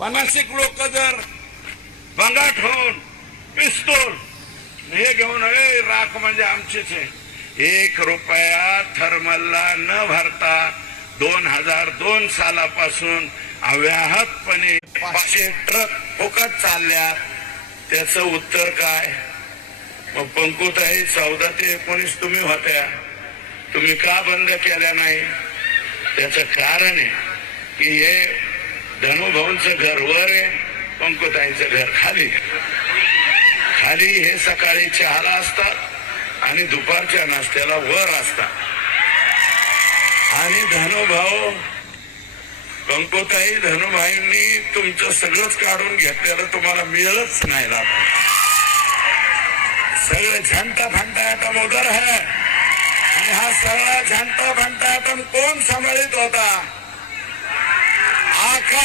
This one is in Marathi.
50 लोक जर बंगाट होऊन पिस्तूल हे घेऊन राख म्हणजे आमचीच आहे, 1 रुपया थर्मलला न भरता 2002 सालापासून अव्याहतपणे 500 ट्रक फुकट चालल्या. त्याचं उत्तर काय? मग पंकुताई 14 ते 19 तुम्ही होत्या, तुम्ही का बंद केल्या नाही? त्याचं कारण आहे की हे धनुभाऊंचं घर वर आहे, पंकुताईंचं घर खाली. खाली हे सकाळी चहाला असतात आणि दुपारच्या नाश्त्याला वर असतात. आणि धनुभाऊ पंकुताई धनुभाईंनी तुमचं सगळंच काढून घेतलेलं तुम्हाला मिळलंच नाही ना. सगळं झंटा फंटा आटम उधर है. आणि हा सगळा झंटा फंटा आटम कोण सांभाळित होता? आका